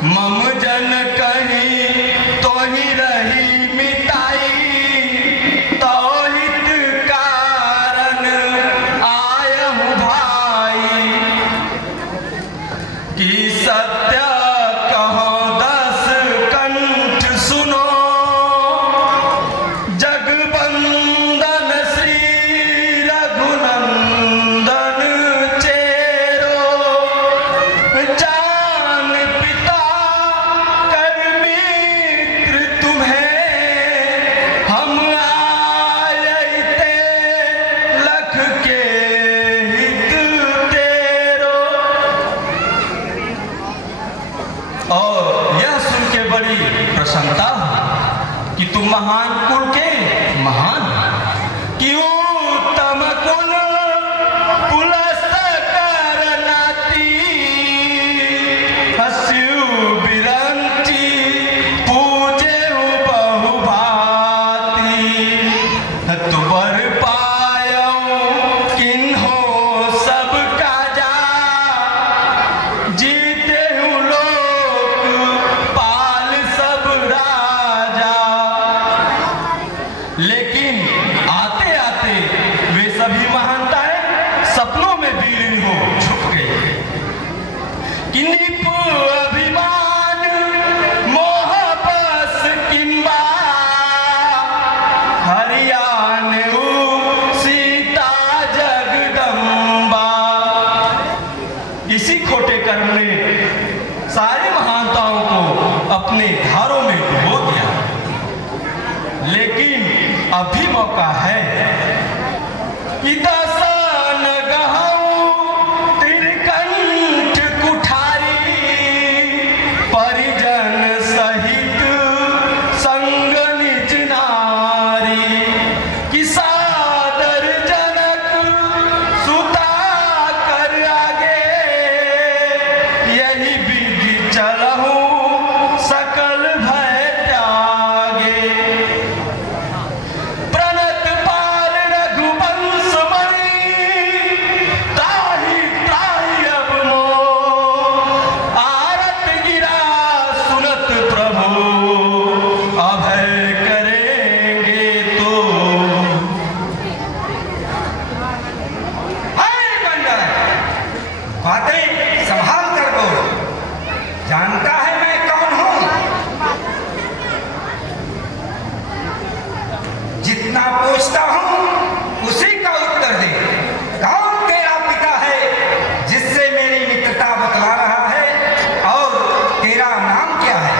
मम जन कहीं तो ही रही मिताई, तो हित कारण आयहु भाई। कि सत्य कहो दस कंठ सुनो, जगबंदन श्री रघुनंदन चेरो। जान पिता कर मित्र तुम्हें, हम आयते लख के हित तेरो। और यह सुन के बड़ी प्रसन्नता कि तुम महान कुल के महान, कि उत्तम कुल पुलस्त कर नाती, हस्यु बिरंची पूजे बहु भांति। तु बर पायऊ किन्हो सब काजा, जीते हूँ लोक पाल सब राजा। लेकिन आते आते वे सभी महानताएं सपनों में विलीन हो छुप गई। कि निप अभिमान मोह बस किंबा, हरियाण सीता जगदम्बा। इसी खोटे कर्म ने सारी महानताओं को अपने धारों में डुबो दिया। लेकिन अभी मौका है कि दसन गहऊ त्रिकंठ कुठारी, परिजन सहित संग निज नारी। कि सादर जनक सुता कर आगे, यही विधि चलहु सकल भय त्यागे। प्रणत पाल रघुवंश मणि, त्राहि त्राहि अब मोह। आरत गिरा सुनत प्रभु, अभय करेंगे तो। हाय बंदर, बातें संभाल कर बोल। जानता है मैं कौन हूं? जितना पूछता हूं उसी का उत्तर दे। कौन तेरा पिता है जिससे मेरी मित्रता बतला रहा है, और तेरा नाम क्या है?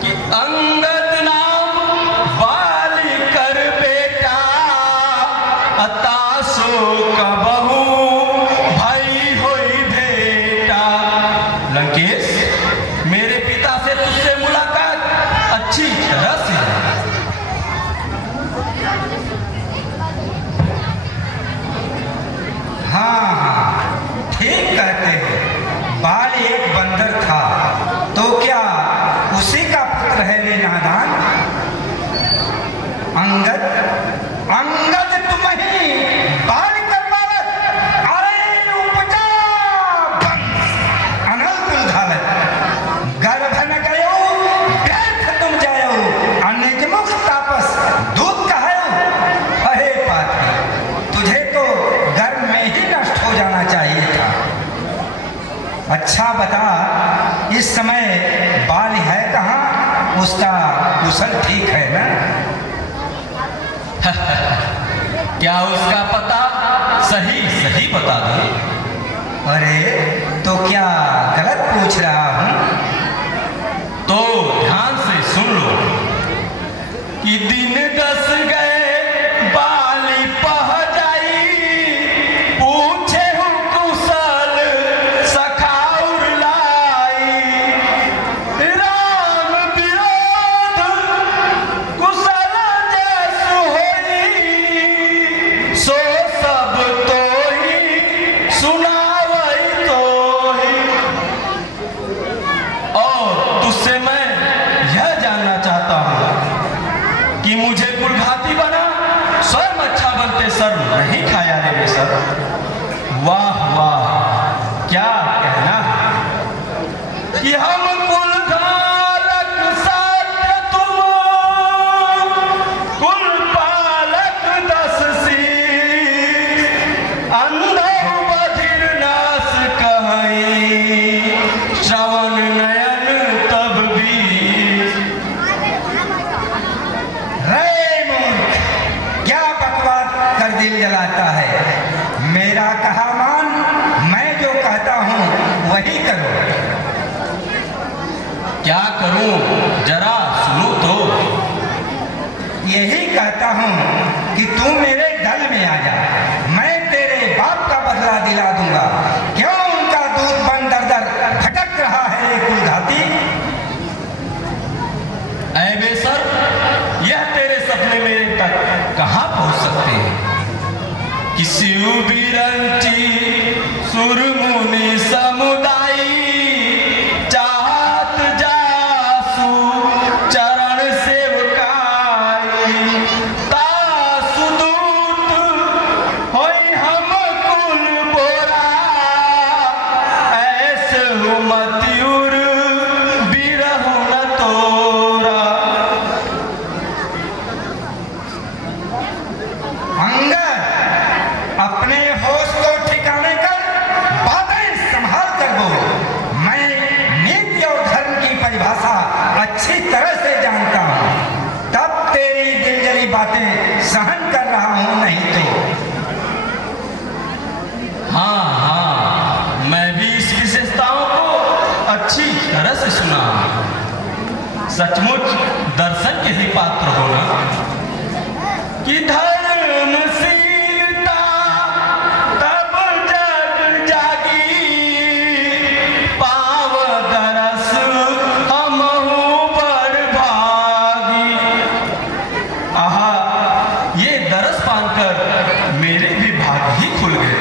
कि अंगद नाम बाली कर बेटा, अतासो कबहू भई होई भेटा। लंकेश, मेरे पिता से तुझसे मुलाकात अच्छी तरह से है। हाँ, ठीक कहते हो। बाल एक बंदर था, तो क्या उसी का पुत्र है रे नादान? अंगद, अंगद तुम ही बाल कर बालक। अरे उपजा वंश अनल कुल घालत, गर्भ न गयो व्यर्थ तुम जायो, अनिज मुख तापस दूध कहायो। अरे पापी, तुझे तो गर्भ में ही नष्ट हो जाना चाहिए था। अच्छा बता, इस समय बाल है कहाँ? उसका कुशल ठीक है ना? क्या उसका पता सही सही बता दे। अरे तो क्या गलत पूछ रहा हूँ? तो ध्यान से सुन लो। कि दिन 10 गए बाली पह जाई, पूछे हूँ कुशल सखाउर लाई। राम विरोध कुशल जैसु होई, सो सब तो ही सुनावई तो ही। और तुझसे मैं यह जानना चाहता हूं कि मुझे कुलघाती बना, स्वयं अच्छा बनते सर नहीं खाया रे सर। वाह वाह, क्या मेरा कहना है कि हम कुल धारक साध्य तुम, कुल पालक 10 शीश, अंधो बधिर नाश कहीं, श्रवण नयन तब भी। रे मूर्ख, क्या बकवास कर दिल जलाता है। मेरा कहा मान, मैं जो कहता हूँ वही करो। क्या करूं जरा सुनो तो। यही कहता हूँ कि तू मेरे दल में आ जा, मैं तेरे बाप का बदला दिला दूंगा। क्यों उनका दूध बन दर दर भटक रहा है ये कुलघाती? ऐ बेसर, यह तेरे सपने मेरे तक कहाँ पहुंच सकते हैं? किसी बिरंची सुरमुनि समुदायी, चाहत जासु चरण सेवकाई, तासु दूत होई हम कुल बोरा, ऐसे मतियुर बिरहु न तोरा। अंगद, अपने होश को ठिकाने कर बातें संभाल कर बोल। मैं नीति और धर्म की परिभाषा अच्छी तरह से जानता हूँ, तब तेरी दिलजली बातें सहन कर रहा हूँ, नहीं तो। हाँ, मैं भी इस विशेषताओं को अच्छी तरह से सुना हूं। सचमुच दर्शन के ही पात्र होना कि धर्मशीलता तब जग जागी, पाव दरस हमहु बड़ भागी। आहा, ये दरस पाकर मेरे भी भाग ही खुल गए।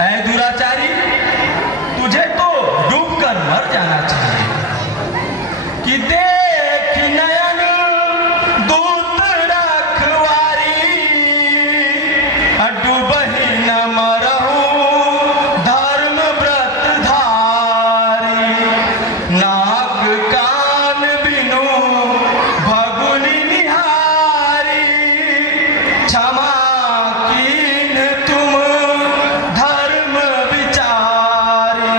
ऐ दुराचारी, तुझे तो डूबकर मर जाना चाहिए कि देख नयन दूत रखवारी, डूबही न मरहु धर्म व्रत धारी, नाक कान बिनु भगुनि निहारी, क्षमा कीन तुम धर्म विचारी।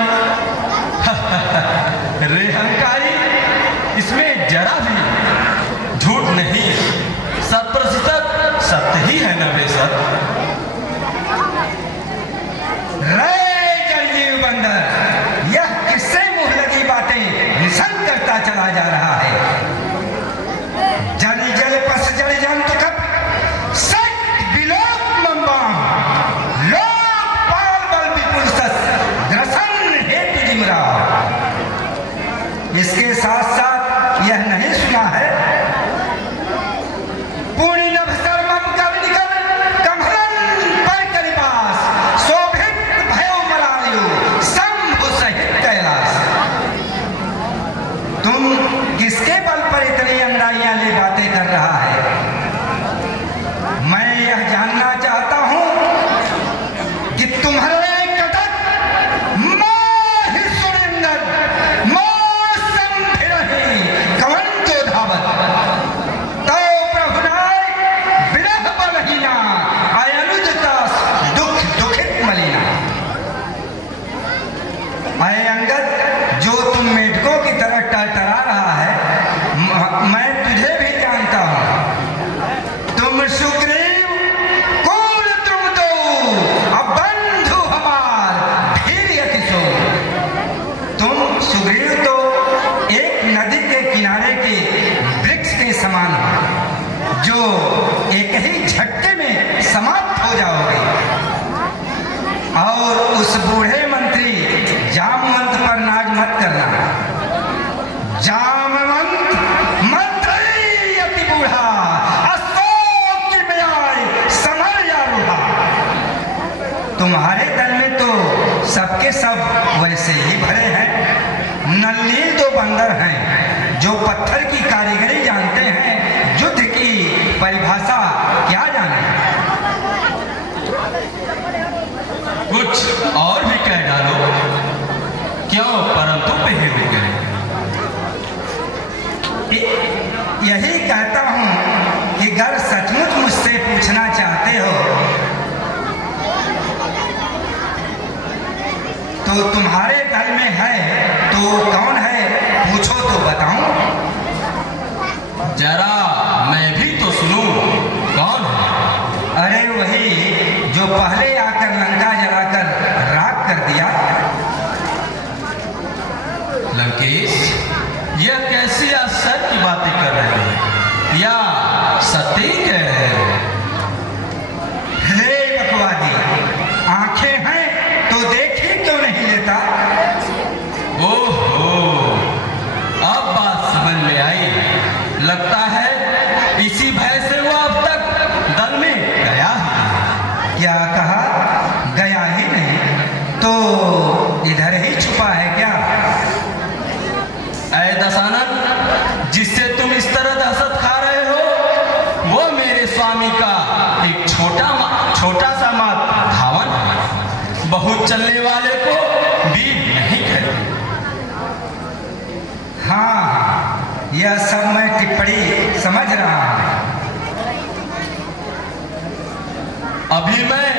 रे हंकारी, इसमें जरा भी झूठ नहीं, 100% सत्य ही है ना बेसर। रे जलजीव बंदर, यह किससे मुंह लगी बातें निशंक करता चला जा रहा है। जल जल पस जल जंतु कप सत विलोक मम्बाम, लोक पाल बल विपुल सस ग्रसन हेतु जिमरा। इसके साथ साथ यह नहीं सुना है, पूर्ण नभ सर्वम कर निकल कमरन पर करिपास, शोभित भयो मलायु शंभु सहित कैलाश। तुम किसके बल पर इतनी अंदाइयां ले बातें कर रहा है? मैं यह जानना चाहता हूं कि तुम्हारे कटक माहि सुरेंद्र मौसम फिरहि कवन जो धावत, तो प्रभुनाय विरह बलहीना, अयनुजता दुख दुखित मलिना। अय अंगद, जो तुम मेढकों की तरह टरटरा रहा है, मैं तुझे भी जानता हूं। तुम सुग्रीव कुल तुम दो, अब बंधु हमार फिर यति सो। तुम सुग्रीव तो एक नदी के किनारे के वृक्ष के समान हो, जो एक ही झटके में समाप्त हो जाओगे। और उस बूढ़े मंत्री जामवंत पर नाज मत करना। जामवंत मंत्री अति बूढ़ा, अशोक की ब्याई समर या रूढ़ा। तुम्हारे दल में तो सबके सब वैसे ही भरे हैं। नल्लील तो बंदर हैं जो पत्थर की कारीगरी जानते हैं, युद्ध की परिभाषा क्या जाने। कुछ और भी कह डालो, क्यों परंतु पे ही रुक गए? यही कहता हूं कि अगर सचमुच मुझसे पूछना चाहते हो तो तुम्हारे दल में है तो कौन है, पूछो तो बताऊं। जरा मैं भी तो सुनूं, कौन है? अरे वही जो पहले आकर लंका जलाकर राख कर दिया। लंकेश, यह कैसी आश्चर्य की बातें कर रहे हो, या सत्य ही कह रहे हो? हे बकवादी, आंखें हैं तो देखी क्यों नहीं लेता? ओहो, अब बात समझ में आई। लगता है इसी भय से वो अब तक दल में गया ही नहीं। क्या कहा? गया ही नहीं तो इधर ही छुपा है क्या? ऐ दशानन, जिससे तुम इस तरह दहशत खा रहे हो, वो मेरे स्वामी का एक छोटा सा मात धावन है। बहुत चलने वाले को वीर नहीं कहते। हाँ, यह सब मैं टिप्पणी समझ रहा हूं। अभी मैं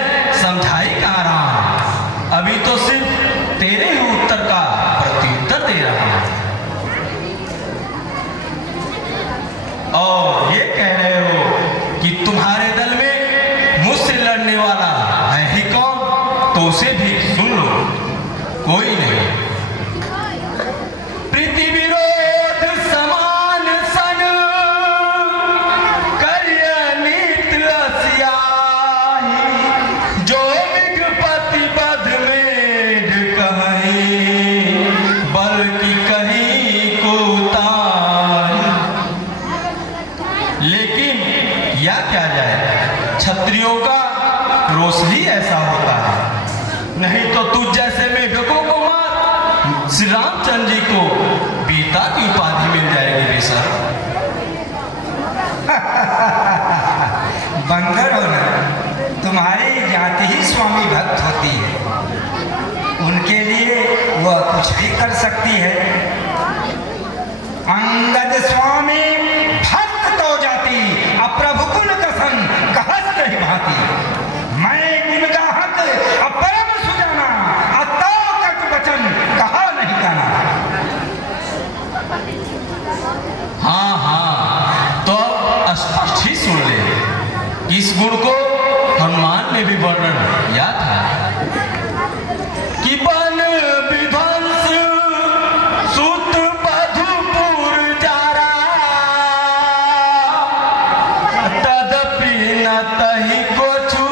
समझाई कह रहा हूं, अभी तो सिर्फ तेरे ही उत्तर का प्रत्युत्तर दे रहा हूं। और ये कह रहे हो कि तुम्हारे दल में मुझसे लड़ने वाला है ही कौन, तो उसे भी सुन लो। कोई नहीं। प्रीति विरोध समान सन, करिय नीत असियाही, जो मिघपति बध मेढ़ कहीं, बल्कि कहीं को ताही। लेकिन या क्या जाए, क्षत्रियों का रोष ही ऐसा होता है। नहीं तो तुझ जैसे मेढकों को मार, श्री रामचंद्र जी को बीता की उपाधि मिल जाएगी बेशक। बंदर हो ना, तुम्हारी जाति ही स्वामी भक्त होती है, उनके लिए वह कुछ भी कर सकती है। अंगद स्वामी भक्त तो जाति, अप्रभु कुल कसन कहत नहीं भांति। मैं गुणगाहक अपरम सुजाना, अतो कट वचन कहा नहीं गाना। हाँ हाँ, तो अब स्पष्ट ही सुन ले कि इस गुण को हनुमान ने भी वर्णन किया था कि वन विध्वंस सुत बधुपुर जारा, तदपि न तहि कोछु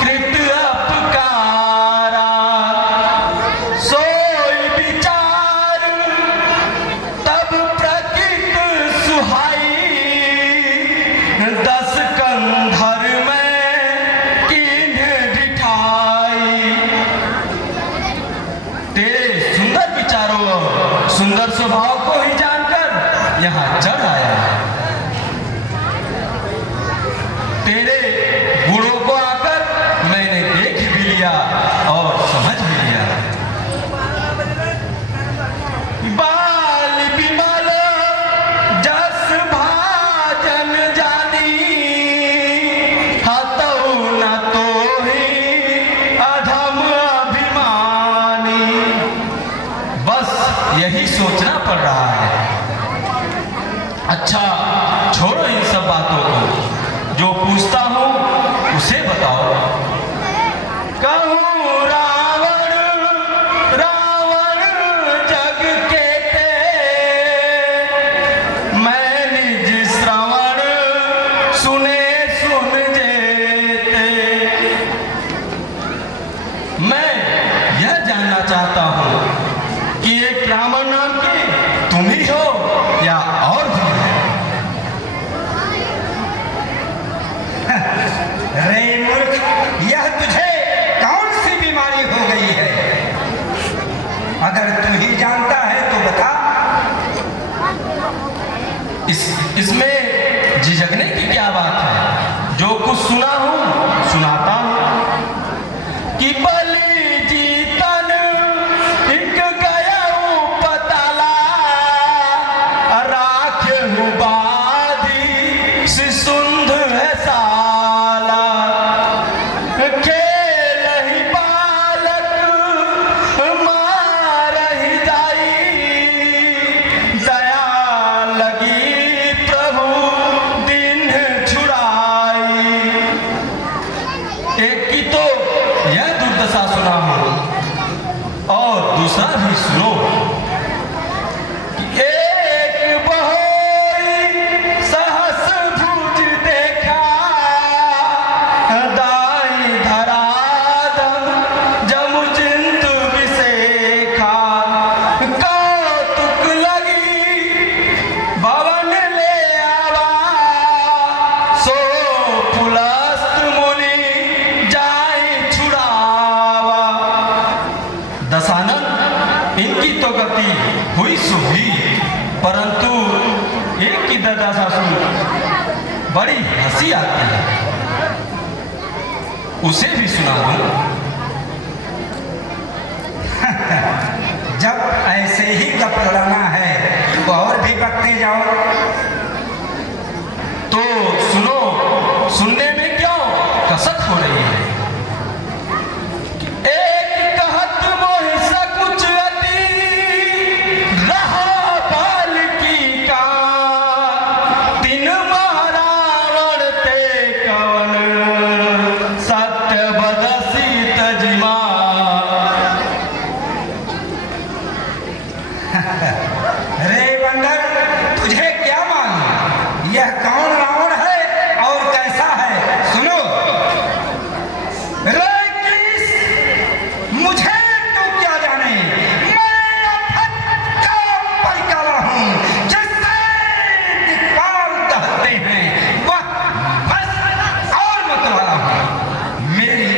कृत अपकारा। सोई विचार तब प्रकृत सुहाई, दस कंधर में कीन्ह ढिठाई। तेरे सुंदर विचारों और सुंदर स्वभाव को ही जानकर यहाँ चढ़ आया। तेरे गुणों को आकर मैंने देख भी लिया और समझ भी लिया। बाल विमल जस भाजन जानी, हतौ न तोहि अधम अभिमानी। बस यही सोचना पड़ रहा है। अच्छा छोड़ो इन सब बातों को, जो पूछता हूं उसे बताओ। कहूं रावण रावण जग केते, मैं निज श्रवण सुने सुन जेते। मैं यह जानना चाहता हूं कि एक रावण नाम के तुम ही हो या और भी है? रे मूर्ख, यह तुझे कौन सी बीमारी हो गई है? अगर तू ही जानता है तो बता। इसमें झिझकने की क्या बात है? जो कुछ सुना हूं सुनाता हूं कि बलि जीतन सुभी, परंतु एक की दादा सासू बड़ी हंसी आती है, उसे भी सुना दूं। जब ऐसे ही गप लड़ाना है तो और भी बकते जाओ। तो सुनो, सुनने में क्यों कसक हो रही है। एक कहत मोहि सकुच अति, रहा बाल की का, तिन महारावण ते कवन, सत्य बदसी तजिमा। रे बंदर, तुझे क्या मालूम यह कौन रावण है और कैसा है? सुनो। रे किस, मुझे तू क्या जाने, मैं अफक्का परिकाला हूँ, जिससे दिक्पाल कहते हैं, वह बस और मतवाला हूँ। मेरी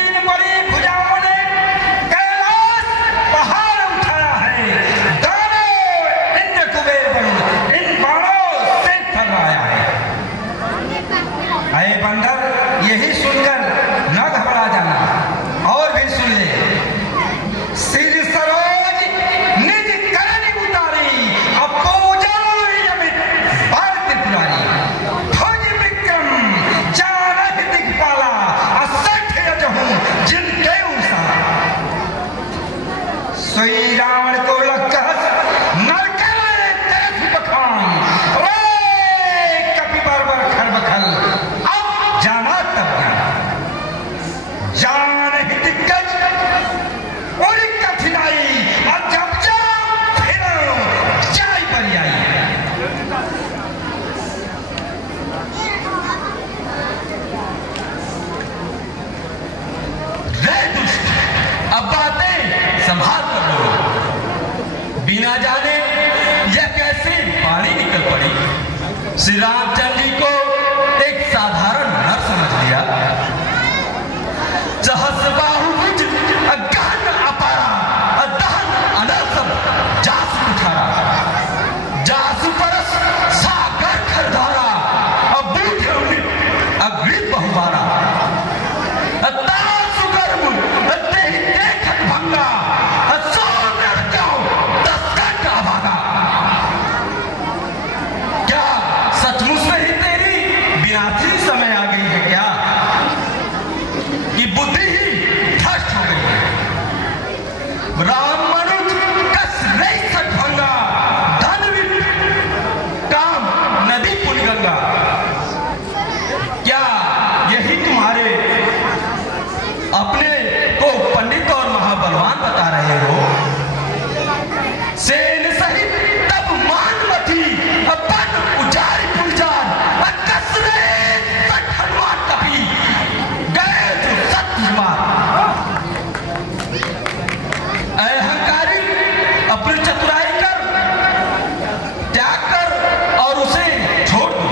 इन बड़ी भुजाओं ने कैलाश पहाड़ उठाया है, इंद्र कुबेर बन इन बाणों से थर्राया है। अरे बंदर, यही सुनकर न घबरा जाना, और भी सुन ले। सिर सरोज निज करनी उतारी, अपूजा यमित बाल त्रिपुरारी, ध्वज विक्रम जानहि दिक्पाला, असठ यजहूँ जिनके उसारा। सोई रावण को लगकर नरके तरफ बखान, रे कपि बर्बर खरबखल, अब जाना तब जाना। जान ही दिग्गज और कठिनाई, और जब जब फिरो जाई बरियाई। रे दुष्ट, अब बातें संभाल कर बोलो। बिना जाने यह कैसे बाणी निकल पड़ी। श्री रामचंद्र जी को एक साधारण नर समझ लिया। सहस बाहुभुज अज्ञान अपारा, अदहन अनर्थम जास कुठारा, जासु परस सागर खरधारा, अबूझ अग्नि बहुबारा, तासु गर्म देहि देखत भंगा, सो नरक्यों दस्तक अभागा। क्या सचमुच में ही तेरी विनाशी समय आ गई है क्या, कि बुद्धि ही भ्रष्ट हो गई है। राम मनुज कस रही सटभंगा, धन विप काम नदी पुन गंगा। क्या यही तुम्हारे अपने को पंडित और महाबलवान बता रहे हो? सेन सहित तब मानवती, अपन उजारी पुलजान, कसरे सठ हनुमान कपी, गए जो सत्य मार। अहंकारी, अपनी चतुराई कर, त्याग कर और उसे छोड़ दो।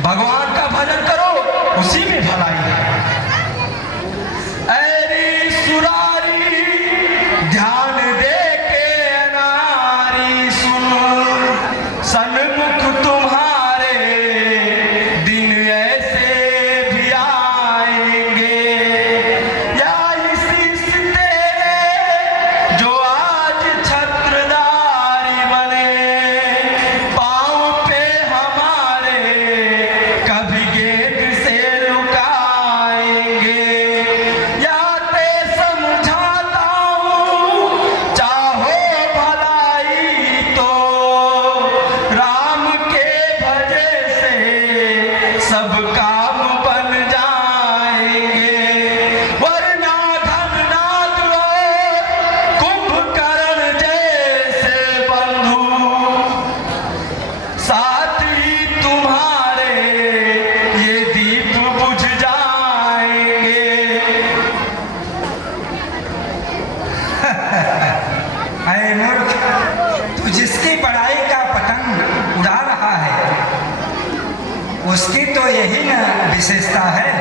भगवान का भजन करो, उसी में भलाई है। ऐरी सुरारी ध्यान दे के अनारी सुन, सन्मुख तुम्हारे दिन ऐसे भी आएंगे। या इसी से तेरे जो आज छत्रधारी बने, पाँव पे हमारे कभी गेंद से लुकाएंगे। या ते समझाता हूँ, चाहो भलाई तो राम के भजे से सब काम बन जाएंगे। वरना घननाद और कुंभकर्ण जैसे बंधु साथ ही तुम्हारे ये दीप बुझ जाएंगे। अरे मूर्ख, तू जिसकी बड़ाई का पतंग उड़ा रहा है, उसकी तो यही न विशेषता है।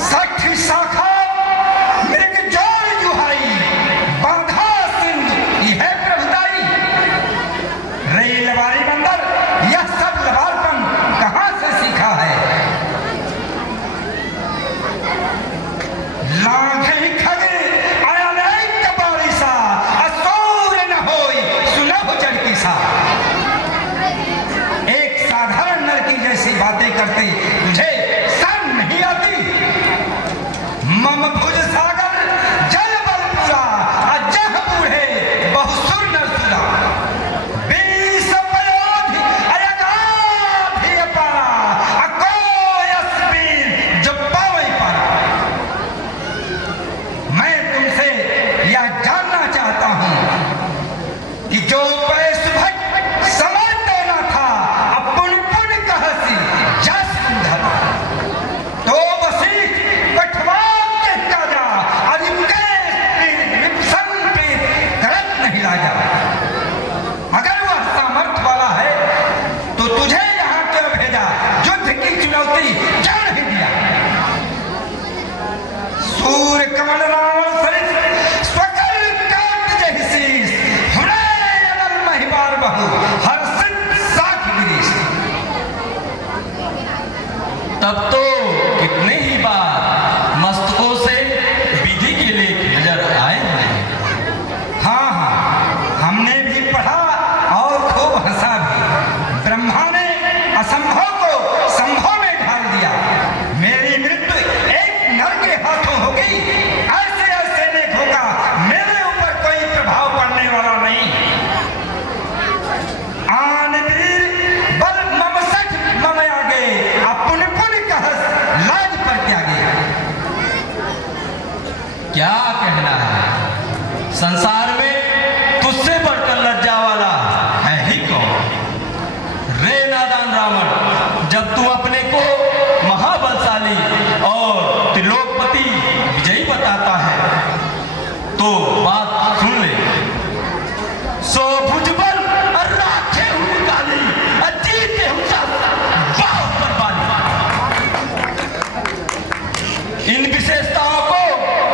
सठ शाखा मृग जोड़ जुहाई, यह सब लबाड़पन कहां से सीखा है? लाखे खगे आया नहीं कबाड़ी सा, असोर न होई सुनब जड़की सा। एक साधारण लड़की जैसी बातें करती तुझे शर्म नहीं आती? मम भुज सागर जल बल पूरा, अजह बूढ़े बहुसुर नर सुरा। बीस पयोधि अयगाधि अपारा, अकोय अस्वीर जो पावै पारा। मैं तुमसे यह जानना चाहता हूं कि जो पैस भट समझते न था, अपुन पुन कहसी जस धरा। तो बसी पठवा के काजा, अधिके विपसन पे गलत नहीं लाजा। अगर वह सामर्थ्य वाला है तो तुझे यहाँ क्यों भेजा? युद्ध की चुनौती क्यों नहीं दिया? सूर्य कमल रावण सरित स्वकल काट जहि शीस, हुरे अनल महिबार बहु हर्षित साख गिरीश। तब तो कितने ही बार मस्तकों से विधि के लेख नजर आए हैं। हाँ हाँ, हमने भी पढ़ा और खूब हंसा भी। ब्रह्मा ने असंभव को संभव में ढाल दिया। मेरी मृत्यु एक नर के हाथों होगी, ऐसे ऐसे लेखों का मेरे ऊपर कोई प्रभाव पड़ने वाला नहीं। आन वीर बल मम सठ मम आगे, अपुन पुन कहस लाज पर त्यागे। क्या कहना है? संसार में तुझसे बढ़कर लज्जा वाला है ही कौन? रे नादान रावण, जब तू अपने को महाबलशाली और त्रिलोकपति विजयी बताता है तो बात सुन ले। सो भुजबल राखे हुई काली, अजीते हुआ बाहु पर बाली। इन विशेषताओं को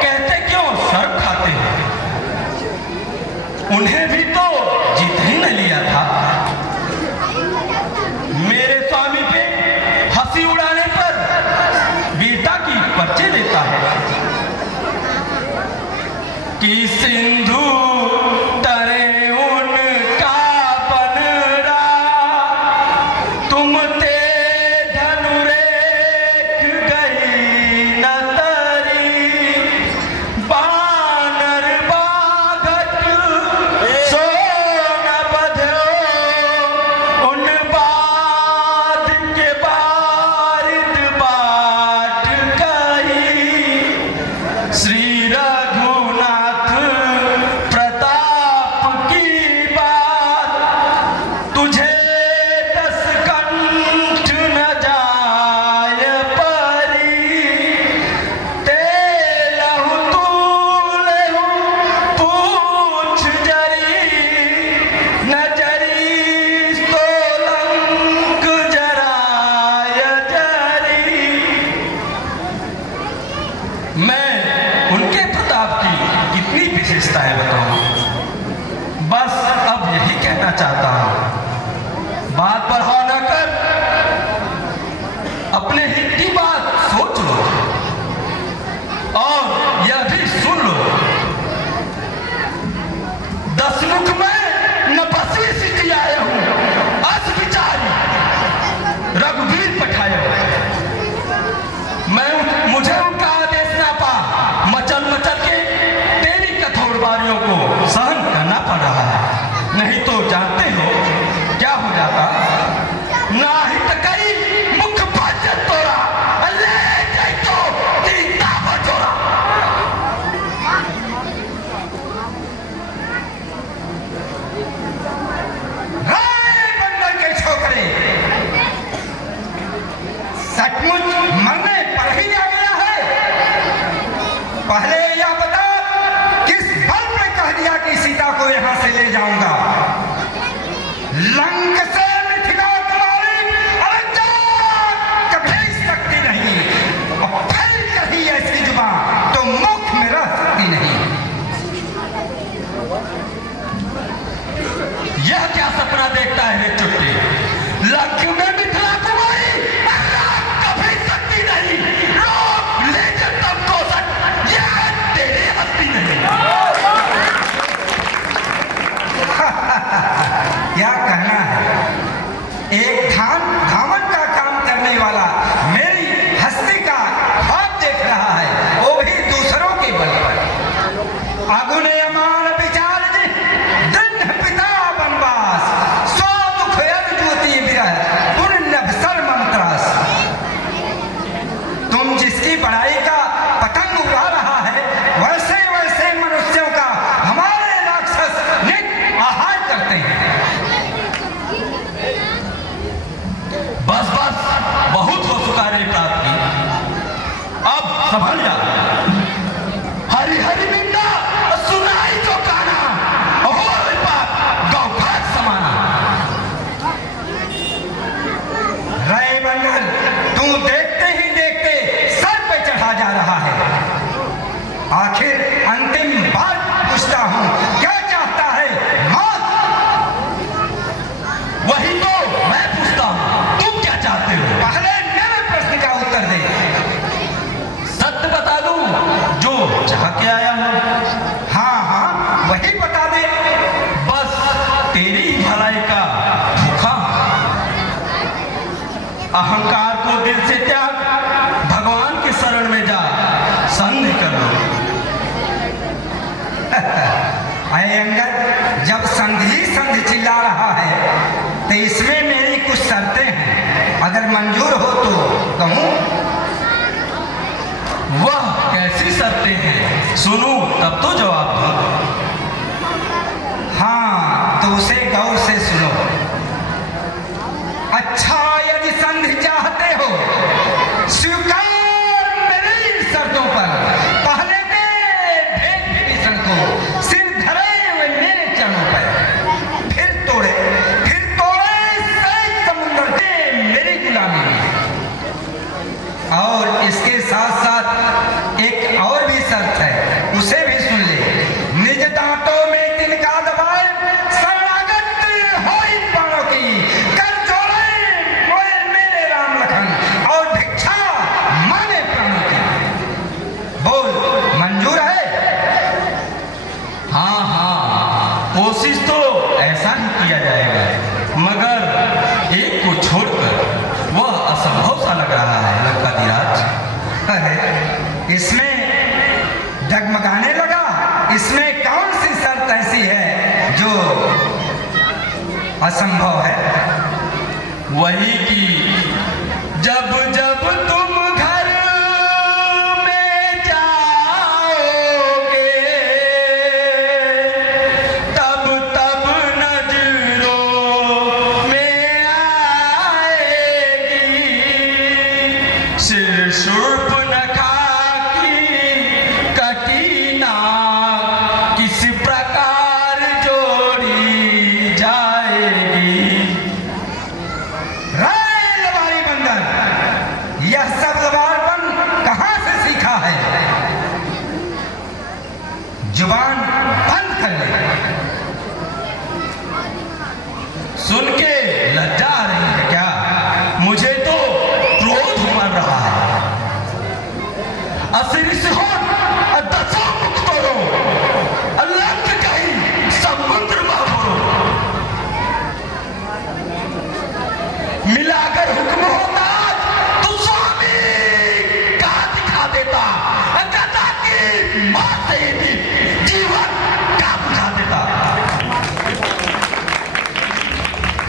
कहते क्यों शर्म खाते हैं? उन्हें भी तो जीत ही न लिया था। मेरे स्वामी संभल जा। हरी हरी बिंदा सुनाई तो काना और बाप गौ घाट समाना। रे बंदर, तू देखते ही देखते सर पे चढ़ा जा रहा है। आखिर अंतिम बार पूछता हूँ, क्या चाहता है? मौत? वही तो मैं पूछता हूँ, तुम क्या चाहते हो? पहले मेरे प्रश्न का उत्तर दे। सत्य बता दूं जो चाह के आया हूँ? हाँ हाँ, वही बता दे। बस तेरी ही भलाई का भूखा। अहंकार को दिल से त्याग, भगवान के शरण में जा, संधि कर लो। अरे अंगद, जब संधि संधि चिल्ला रहा है तो इसमें मेरी कुछ शर्तें हैं, अगर मंजूर हो तो कहूँ? वह कैसी शर्तें हैं, सुनूं तब तो जवाब दो। हाँ, तो उसे गौर से सुनो। अच्छा, यदि संधि चाहते हो, स्वीकार मेरी शर्तों पर। पहले दे भेद विभीषण को, सिर धरे हुए मेरे चरणों पर, फिर तोड़े सैक समुद्र के मेरी गुलामी में। और इसके साथ साथ एक और भी शर्त है, उसे भी सुन ले। निज दांतों में तिनका दबाए, शरणागत हो इन प्राणों की, कर जोड़े मोए मेरे राम लखन, और भिक्षा माने प्राणों की। बोल, मंजूर है? हाँ हाँ, कोशिश तो ऐसा ही किया जाएगा, मगर एक को छोड़कर वह असंभव सा लग रहा है लंकाधिराज। अरे, इसमें डगमगाने लगा? इसमें कौन सी शर्त ऐसी है जो असंभव है? वही कि जब जब तुम घर में जाओगे, तब तब नजरों में आएगी सिर शूर्पणखा की कटी नाक, किस प्रकार जोड़ी जाएगी। लबारी बंदर, यह सब लबारपन कहां से सीखा है? जुबान बंद कर ले। सुन के लज्जा आ रही है क्या? मुझे तो क्रोध उमड़ रहा है। असिरिस हो दसों मुख तोड़ो, अलग कहीं समुद्र महापुरो। मिलाकर हुक्म होता तो स्वामी का दिखा देता, गदा की मार से भी जीवन का बुझा देता।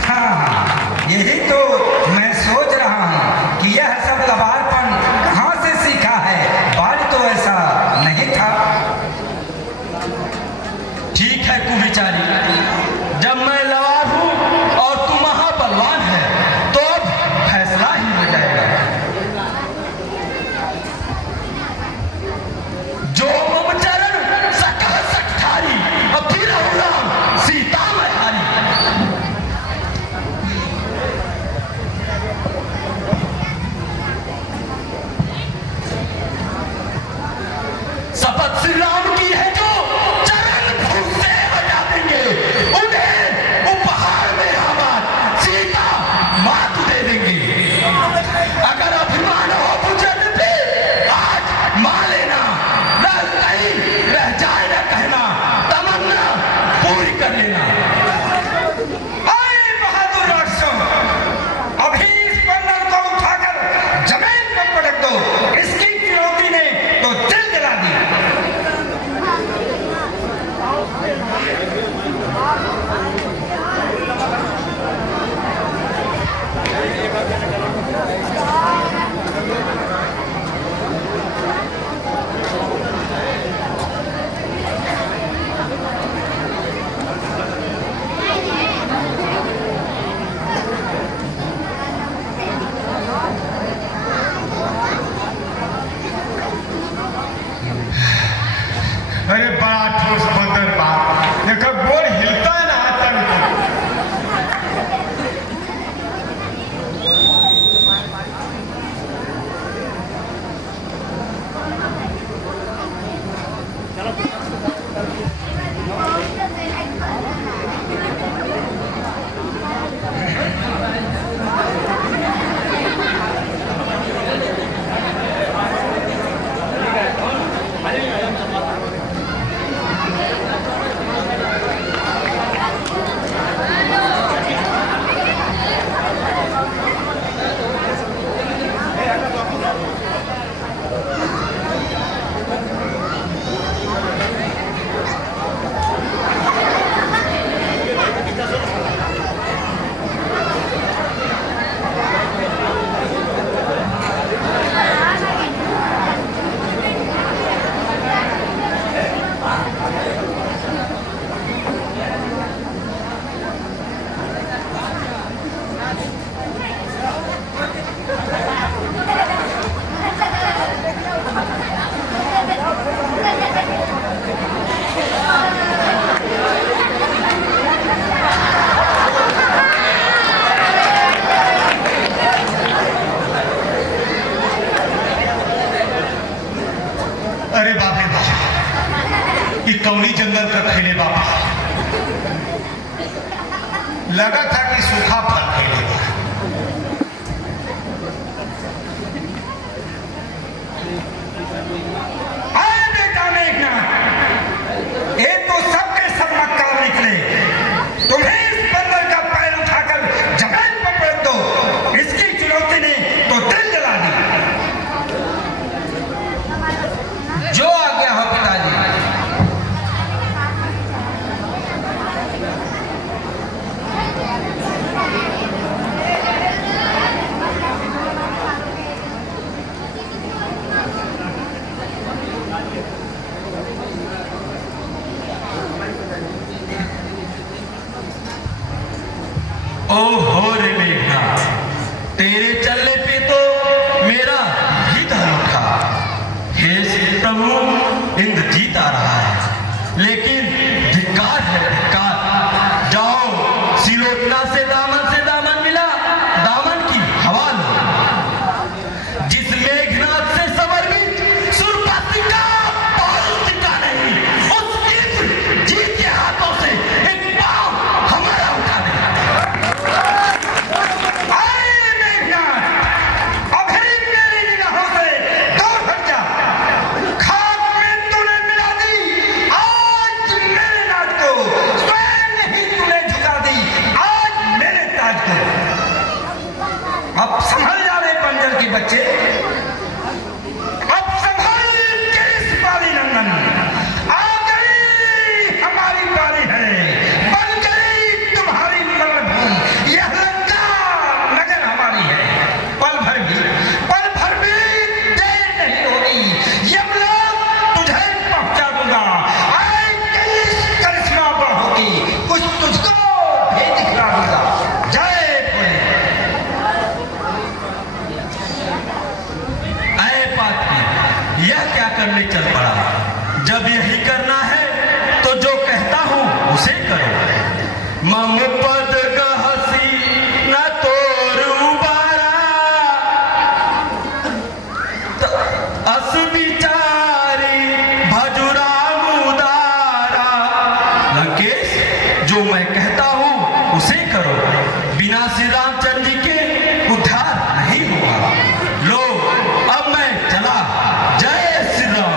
हाँ, यही तो मैं सोच रहा हूं कि यह सब लबारपन कहां से सीखा है। बाल तो ऐसा नहीं था। ठीक है कुविचारी, जब मैं लवार हूं और तू महाबलवान है, तो अब लगा था कि सूखा फल खेलेगा। आए बेटा मेघनाथ, ये तो सबके सब मक्कार निकले। तुम्हें इस बंदर का पैर उठाकर जमीन पर पटक दो। इसकी चुनौती ने तो दिल जला दी। जो आज्ञा हो पिताजी। ओहो रे मेघनाथ, तेरे चलने पे तो मेरा भी धन उठा। हे प्रभु, इंद्र जीत आ रहा है, लेकिन धिक्कार है धिक्कार। जाओ, सिलोचना से दामन मिला, दामन की हवा लो। जिस मेघनाथ से समर्पित सुरपति का पाल टिका नहीं, उस इंद्र जीत के हाथों से एक पांव हमारा उठा दे। आए मेघनाथ, अभी मेरी निगाहों से दूर हट जा। खाक में तूने मिला दी आज मेरे नाच को, स्वयं ही तूने झुका दी आज मेरे ताज को। अब संभल जा रे बंदर के बच्चे, अब संभल के इस बारी नंदन। आ गई हमारी बारी है, बन गई तुम्हारी रणभूमि। यह लंका नगर हमारी है। पल भर भी देर नहीं होगी, यमलोक तुझे पहुंचा दूंगा। आए तेरी करिश्मा बढ़ोगी, कुछ तुझको भी दिखला दूंगा। जय भोले। अरे पात्री, यह क्या करने चल पड़ा? जब यही करना है तो जो कहता हूं उसे करो। मम पद गहसी न तोर उबारा, अस विचारी भजुरा मुदारा। लंकेश, जो मैं कहता हूं उसे करो, बिना श्री रामचंद्र जी के उद्धार नहीं होगा। लो, अब मैं चला। जय श्री राम।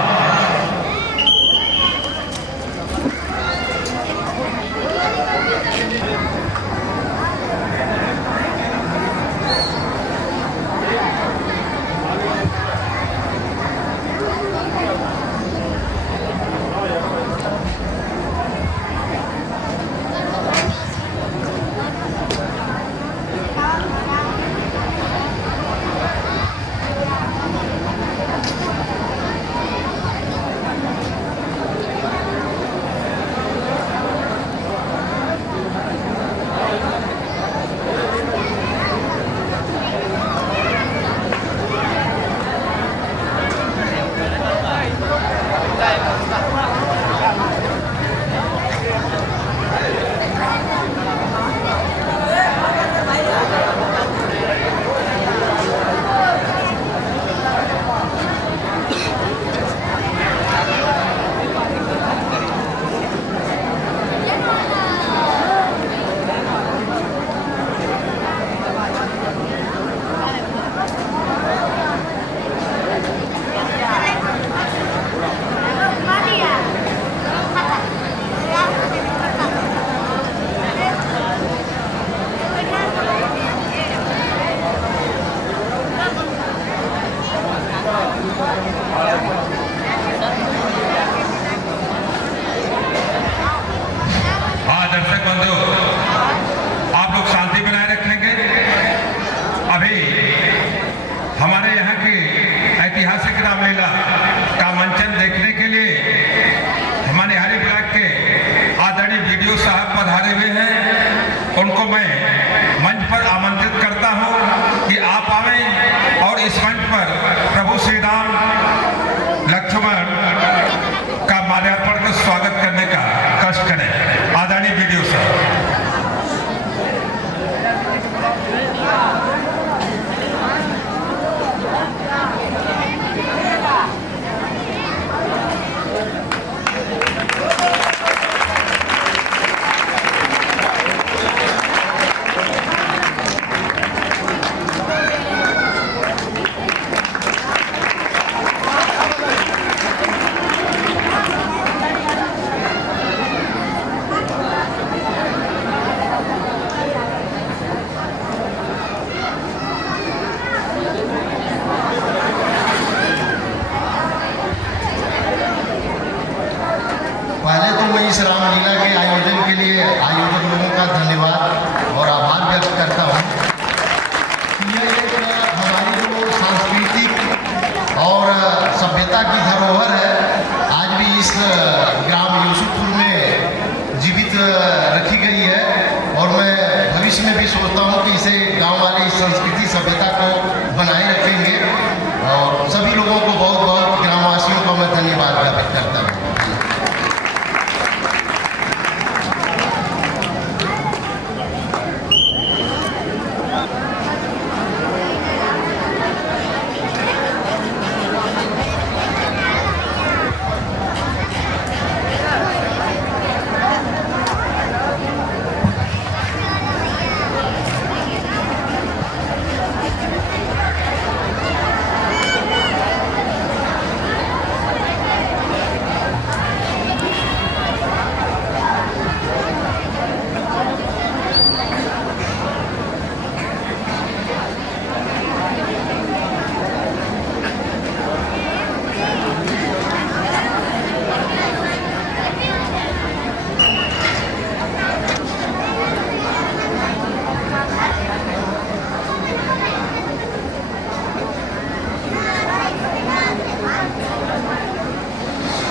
संस्कृति सभ्यता को बनाए रखेंगे। और सभी लोगों को बहुत बहुत ग्रामवासियों को मैं धन्यवाद ज्ञापित करता हूँ।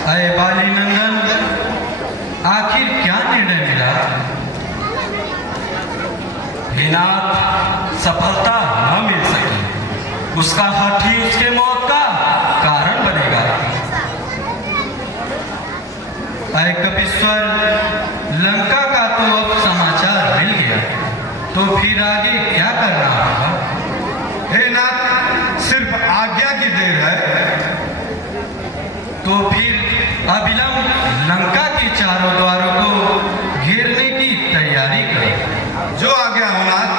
अरे बाली नंदन, आखिर क्या निर्णय मिला? हे नाथ, सफलता न मिल सकी, उसका हठ ही उसके मौत का कारण बनेगा। अरे कपीश्वर, लंका का तो अब समाचार मिल गया, तो फिर आगे क्या करना होगा? हे नाथ, सिर्फ आज्ञा की देर है। तो फिर अविलंब लंका के चारों द्वारों को घेरने की तैयारी करो। जो आज्ञा हो नाथ।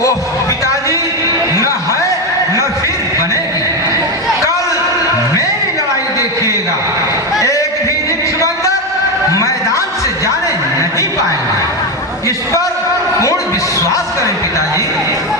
ओह पिताजी, न है न फिर बनेगी। कल मेरी लड़ाई देखिएगा, एक भी निक्ष बंदर मैदान से जाने नहीं पाएंगे। इस पर पूर्ण विश्वास करें पिताजी।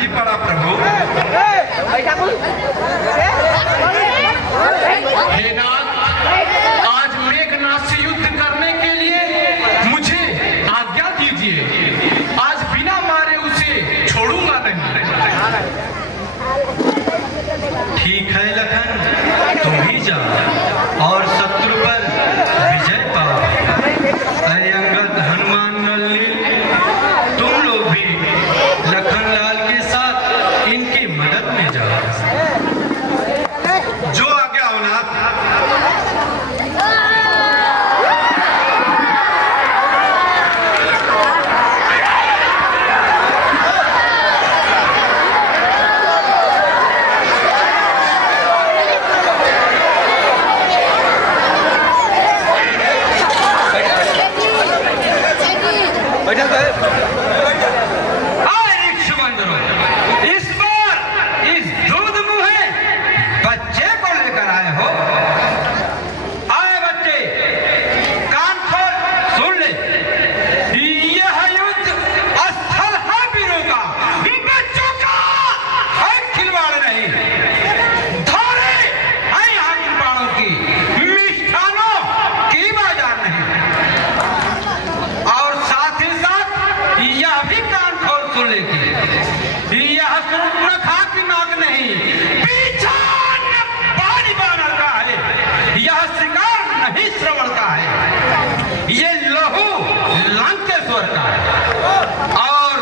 ही पड़ा प्रभु। हे नाथ, आज मेघनाद से युद्ध करने के लिए मुझे आज्ञा दीजिए। आज बिना मारे उसे छोड़ूंगा नहीं। ठीक है लखन, तुम ही जाओ और शत्रु पर विजय पाओ। अरे अंगद, हनुमान, नल्ली, तुम लोग भी लखन लाल के साथ इनकी मदद में जाओ। जो आज्ञा हो नाथ। इस बार इस दूध मुहे बच्चे को लेकर आए हो। आए बच्चे, कान खोल सुन ले। यह युद्ध स्थल है वीरों का, बच्चों का है खिलवाड़ नहीं। धारे है यहाँ की बाणों की, मिष्ठानों की बाजार नहीं। और साथ ही साथ यह भी कान खोल सुन लेती, यह सूर्पनखा की नाक नहीं, पीछा न पानी बानर का है। यह शिकार नहीं श्रवण का है, ये लहू लंकेश्वर का है। और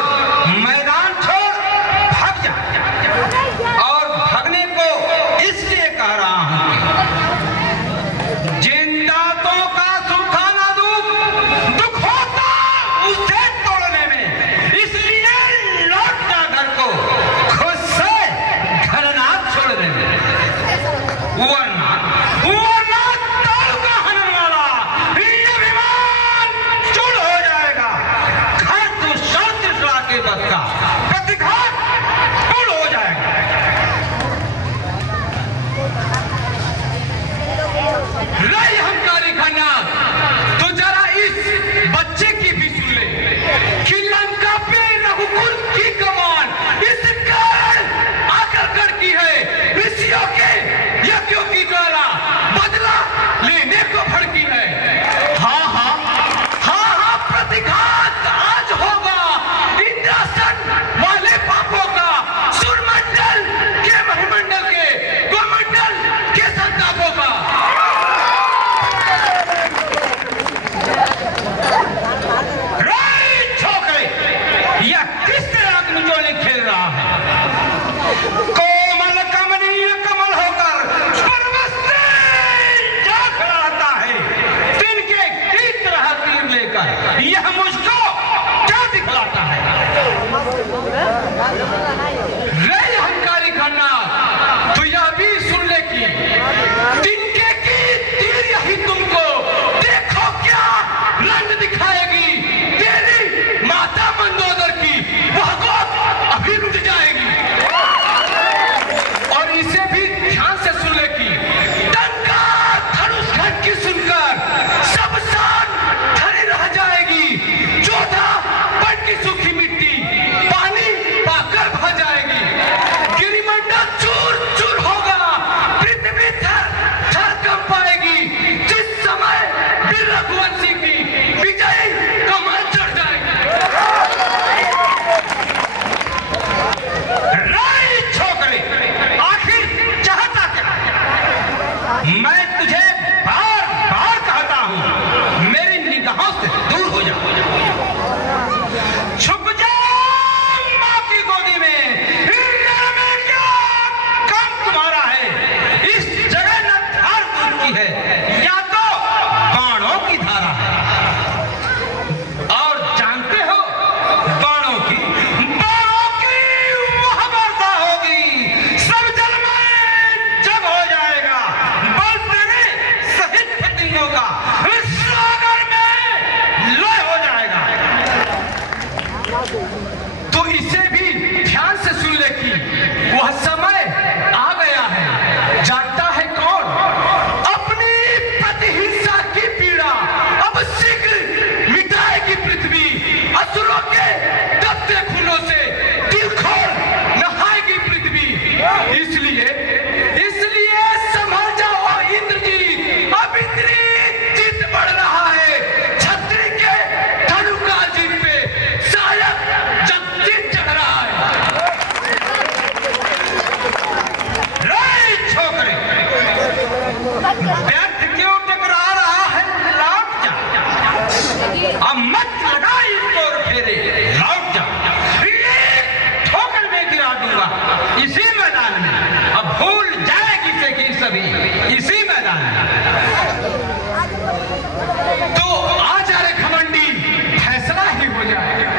मैदान छोड़ भाग जा। और भागने को इसलिए कह रहा हूं कि जिन दांतों का सूखा ना दुख होता उसे तोड़ने में, इसलिए लौट जा घर को खुद से घरनाथ छोड़ने में। वरना ताल का हनन वाला ये विमान चूर हो जाएगा। घर तो शस्त्र के बद का प्रतिघात पूर्ण हो जाएगा। रही हमकारी खन्ना, तो जरा इस बच्चे की भी सुन ले कि लंका पे रघुकुल की कमान इस कारण आकर की है। ऋषियों के यज्ञों की ज्वाला बदला लेने को भड़की है। हाँ, प्रतिघात आज होगा इंद्रासन वाले पापों का, सूर्यमंडल के, महिमंडल के, गोमंडल के संतापों का। यह किस तरह की मुचोली खेल रहा है? कोमल कमनीय कमल होकर पर्वत से जा खड़ा रहता है, तिनके की तरह तीर लेकर। यह मुझको क्या दिखलाता है? रे हंकारी खन्ना, तो यह भी सुन ले कि तिनके की तीर यही तुमको देखो क्या रंग दिखाएगी। तेरी माता मंदोदर की वह गोद अभी रुक जाएगी। और इसे भी ध्यान से सुन ले कि टंकार धनुष घट की सुनकर सब शान धरी रह जाएगी। जोधा बन की सूखी मिट्टी पानी पाकर भर जाएगी। गिरिमंडल चूर चूर होगा, पृथ्वी थर थर कंप पाएगी। जिस समय वीर रघुवंशी की विजयी कमल चढ़ जाएगी। राई छोकरे, आखिर चाहता क्या? मैं तुझे बार बार कहता हूं, मेरी निगाहों से दूर हो जा। छुप जा मां की गोदी में। घर में क्या काम तुम्हारा है? इस जगह न धार दूध की है, या तो बाणों की धारा है। और जानते हो बाणों की वह वर्षा होगी, सब जल में जब हो जाएगा। बल तेरे सहित पतिंगों का सागर में लय हो जाएगा। तो इसे भी ध्यान से सुन ले कि वह समय आ गया है। जानता है कौन? अपनी प्रतिहिंसा की पीड़ा अब शीघ्र मिटाएगी पृथ्वी। असुरों के दबते खूनों से दिल खोल इसी मैदान में। तो आज अरे घमंडी फैसला ही हो जाएगा।